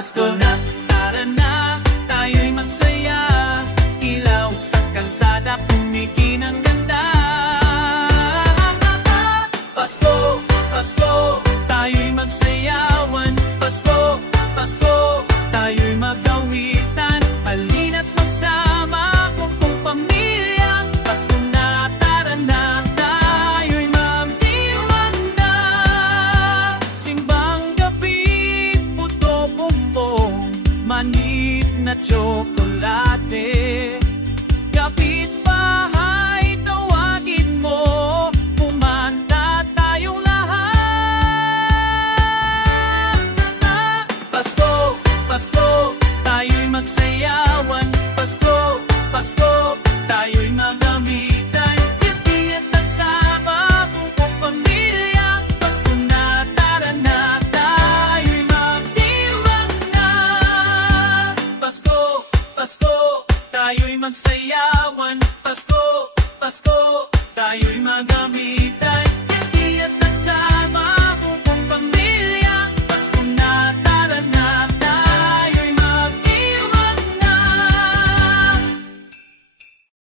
Pasko na, tara na, tayo'y magsaya. Ilaw sa kalsada, kumikinang ganda. Pasko, Pasko, tayo'y magsayawan. Pasko, Pasko, tayo'y magawitan. Halina't magsama, buong pamilya. Pasko na, tara na, tayo'y magdiwang na. Simbang gabi, puto bumbong, manit na tsokolate. Kapitbahay, tawagin mo, kumanta tayong lahat. Pasko, Pasko, tayo'y magsayawan. Pasko, Pasko, tayo'y magamitan. Ngiti at nagsama, buong pamilya. Pasko na, tara na, tayo'y magdiwang na. Pasko, Pasko, tayo'y magsayawan. Pasko, Pasko, tayo'y magamitan. Ngiti at nagsama,